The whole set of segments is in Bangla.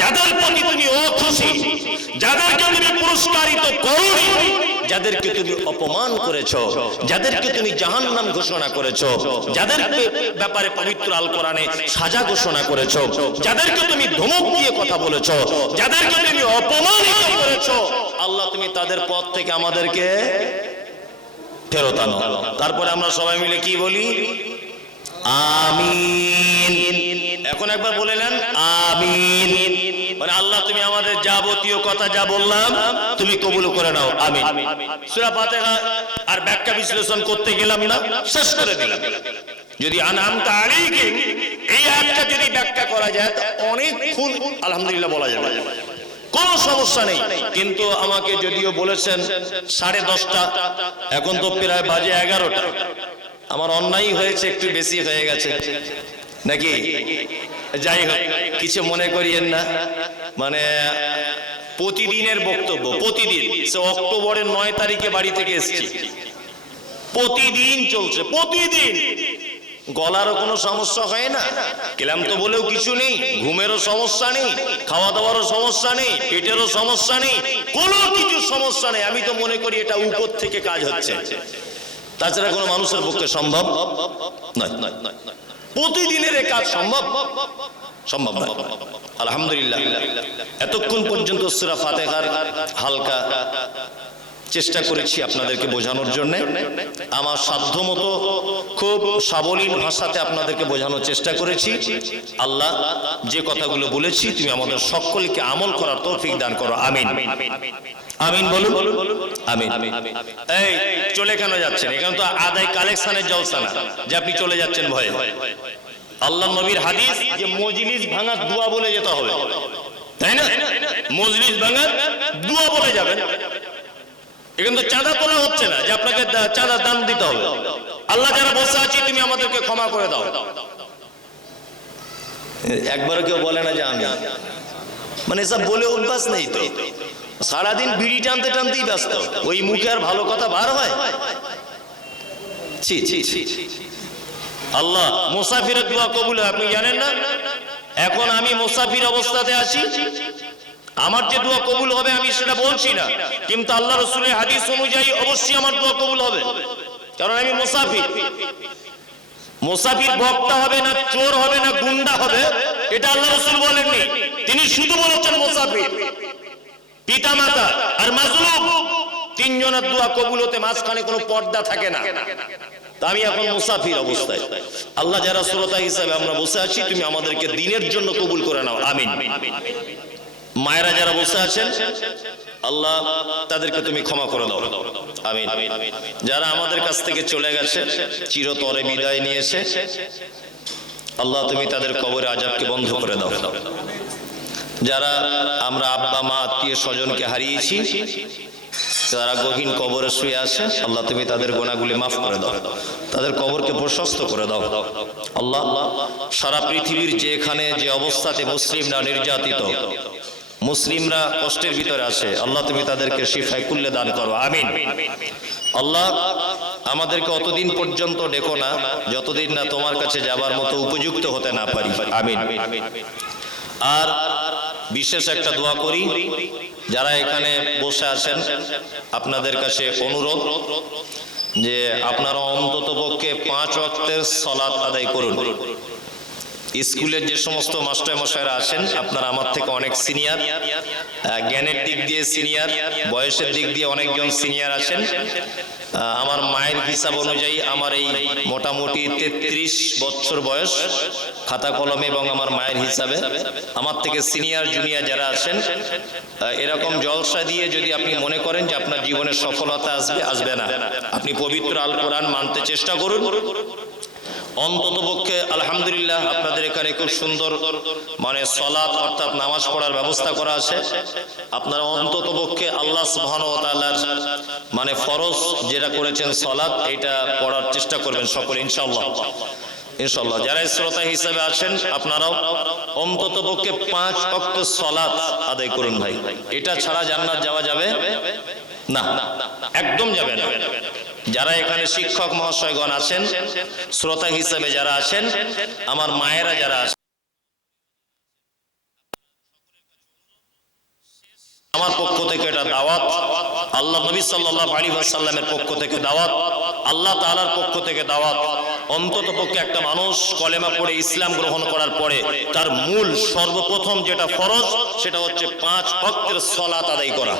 যাদের প্রতি তুমি অখুশি, যাদেরকে তুমি পুরস্কারিত করোনি, যাদেরকে তুমি অপমান করেছো, যাদেরকে তুমি জাহান্নাম ঘোষণা করেছো, যাদের ব্যাপারে পবিত্র আল কোরআনে সাজা ঘোষণা করেছো, যাদেরকে তুমি ধমক দিয়ে কথা বলেছো, যাদেরকে তুমি অপমানিত করেছো, আল্লাহ তুমি তাদের পথ থেকে আমাদেরকে ফেরত আনো। তারপরে আমরা সবাই মিলে কি বলি? আমিন। এখন একবার বলে নেন আমিন। মানে আল্লাহ তুমি আমাদের যাবতীয় কথা যা বললাম তুমি কবুল করে নাও, আমিন। সূরা ফাতিহা আর ব্যাখ্যা বিশ্লেষণ করতে গেলাম না, শেষ করে দিলাম। যদি আনআমতা আলাইহিম এই আয়াতটা যদি ব্যাখ্যা করা যায় তো অনেকক্ষণ আলহামদুলিল্লাহ বলা যাবে, কোনো সমস্যা নেই। কিন্তু আমাকে যদিও বলেছেন 10:30, এখন তো প্রায় বাজে 11টা। আমার অন্যায় হয়েছে, একটু বেশি হয়ে গেছে নাকি? যাই হোক, কিছু মনে করিয়েন না। মানে প্রতিদিনের বক্তব্য, প্রতিদিন। সে অক্টোবরের 9 তারিখে বাড়ি থেকে এসেছি, প্রতিদিন চলছে, প্রতিদিন। গলারও কোনো সমস্যা হয় না, ক্লান্ত বলেও কিছু নেই, ঘুমেরও সমস্যা নেই, খাওয়া দাওয়ারও সমস্যা নেই, পেটেরও সমস্যা নেই, কোনো কিছু সমস্যা নেই। আমি তো মনে করি এটা উপর থেকে কাজ হচ্ছে, তাছাড়া কোনো মানুষের পক্ষে সম্ভব নয়। প্রতিদিনের এই কাজ সম্ভব নয়। আলহামদুলিল্লাহ, এতক্ষণ পর্যন্ত সূরা ফাতিহার হালকা চেষ্টা করেছি আপনাদেরকে বোঝানোর জন্য। আমার সাধ্যমতো খুব সাবলীল ভাষাতে আপনাদেরকে বোঝানোর চেষ্টা করেছি। আল্লাহ যে কথাগুলো বলেছি তুমি আমাদের সকলকে আমল করার তৌফিক দান করো, আমিন। আমিন বলুন, আমিন। এই চলে কেন যাচ্ছেন? এখানে তো আদায় কালেকশনের জলসা না যে আপনি চলে যাচ্ছেন ভয়ে। আল্লাহ নবীর হাদিস যে মজলিস ভাঙার দোয়া বলে যেতে হবে, তাই না? মজলিস ভাঙার দোয়া বলে যাবেন। এখানে তো চাঁদা তোলা হচ্ছে না যে আপনাকে চাঁদা দান দিতে হবে। আল্লাহ যারা বসে আছি তুমি আমাদেরকে ক্ষমা করে দাও। একবারও কেউ বলে না যে আমি, মানে এসব বলে অভ্যাস নেই তো। সারাদিন বিড়ি টানতে টানতেই ব্যস্ত, ওই মুখে আর ভালো কথা বার হয়? ছি ছি ছি। আল্লাহ মুসাফিরের দোয়া কবুল হয়, আপনি জানেন না? এখন আমি মুসাফির অবস্থাতে আছি, আমার যে দোয়া কবুল হবে আমি সেটা বলছি না, কিন্তু আল্লাহ রাসূলের হাদিস অনুযায়ী অবশ্যই আমার দোয়া কবুল হবে, কারণ আমি মুসাফির। মুসাফির বক্তা হবে না, চোর হবে না, গুন্ডা হবে, এটা আল্লাহ রাসূল বলেননি। তিনি শুধু বলেছেন মুসাফির। পিতামাতা আর মাজলুম তিনজনের দোয়া কবুল হতে মাঝখানে কোনো পর্দা থাকে না। আমি এখন মুসাফির অবস্থায়, আল্লাহ যারা শ্রোতা হিসাবে আমরা বসে আছি তুমি আমাদেরকে দ্বীনের জন্য কবুল করে নাও, আমিন। মায়েরা যারা বসে আছেন আল্লাহ তাদেরকে তুমি ক্ষমা করে দাও, আমিন। যারা আমাদের কাছ থেকে চলে গেছে, চিরতরে বিদায় নিয়েছে, আল্লাহ তুমি তাদের কবরে আযাবকে বন্ধ করে দাও। যারা আমরা আব্বা মা আত্মীয় স্বজনকে হারিয়েছি, যারা গহীন কবরে শুয়ে আছে, আল্লাহ তুমি তাদের গুনাহগুলি মাফ করে দাও, তাদের কবরকে প্রশস্ত করে দাও। আল্লাহ সারা পৃথিবীর যেখানে যে অবস্থাতে মুসলিমরা নির্যাতিত, মুসলিমরা কষ্টের ভিতরে আছে, আল্লাহ তুমি তাদেরকে শিফায়ে কুল্লে দান করো, আমিন। আল্লাহ আমাদেরকে অতদিন পর্যন্ত ডেকো না যতদিন না তোমার কাছে যাবার মতো উপযুক্ত হতে না পারি, আমিন। আর বিশেষ একটা দোয়া করি, যারা এখানে বসে আছেন আপনাদের কাছে অনুরোধ যে আপনারা অন্তত পক্ষে 5 ওয়াক্তের সালাত আদায় করুন। স্কুলের যে সমস্ত মাস্টার মশাইরা আছেন আপনারা আমার থেকে অনেক সিনিয়র, জ্ঞানের দিক দিয়ে সিনিয়র, বয়সের দিক দিয়ে অনেকজন সিনিয়র আছেন। আমার মায়ের হিসাব অনুযায়ী আমার এই মোটামুটি 33 বছর বয়স খাতা কলমে, এবং আমার মায়ের হিসাবে আমার থেকে সিনিয়র জুনিয়র যারা আছেন, এরকম জলসা দিয়ে যদি আপনি মনে করেন যে আপনার জীবনে সফলতা আসবে না, আপনি পবিত্র আল কোরআন মানতে চেষ্টা করুন। অন্তত পক্ষে আলহামদুলিল্লাহ আপনাদের এখানে খুব সুন্দর মানে সালাত অর্থাৎ নামাজ পড়ার ব্যবস্থা করা আছে। আপনারা অন্তত পক্ষে আল্লাহ সুবহানাহু ওয়া তাআলার মানে ফরজ যেটা করেছেন সালাত, এটা পড়ার চেষ্টা করবেন সকলে ইনশাআল্লাহ। ইনশাআল্লাহ যারা শ্রোতা হিসেবে আছেন আপনারাও অন্তত পক্ষে 5 ওয়াক্ত সালাত আদায় করুন ভাই। এটা ছাড়া জান্নাত যাওয়া যাবে না, একদম যাবে না। যারা এখানে শিক্ষক মহাশয়গণ আছেন, শ্রোতা হিসেবে যারা আছেন, আমার মায়েরা যারা আছেন, আমার পক্ষ থেকে এটা দাওয়াত, আল্লাহ নবী সাল্লাল্লাহু আলাইহি ওয়াসাল্লামের পক্ষ থেকে দাওয়াত, আল্লাহ তাআলার পক্ষ থেকে দাওয়াত। অন্তত পক্ষে একটা মানুষ কলেমা পড়ে ইসলাম গ্রহণ করার পরে তার মূল সর্বপ্রথম যেটা ফরজ সেটা হচ্ছে 5 ওয়াক্তের সালাত আদায় করা।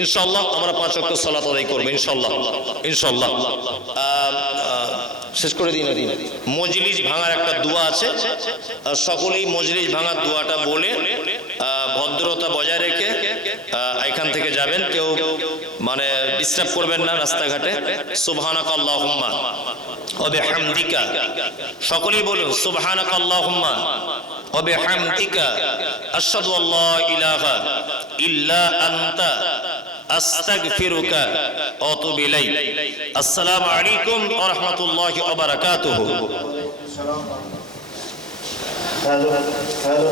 ইনশাআল্লাহ আমরা 5 ওয়াক্ত সালাত আদায় করব ইনশাআল্লাহ। ইনশাআল্লাহ শেষ করে দিন। মজলিস ভাঙার একটা দোয়া আছে, সকলেই মজলিস ভাঙার দোয়াটা বলে ভদ্রতা বজায় রেখে এখান থেকে যাবেন। কেউ মানে ডিস্টার্ব করবেন না রাস্তাঘাটে। সুবহানাকাল্লাহুম্মা ওয়া বিহামদিকা, সকলেই বলুন সুবহানাকাল্লাহুম্মা ওয়া বিহামদিকা আশহাদু আল্লা ইলাহা ইল্লা আনতা আস্তাগফিরুকা ওয়া আতুবু ইলাইক। আসসালামু আলাইকুম ওয়া রাহমাতুল্লাহি ওয়া বারাকাতুহু। Hello hello.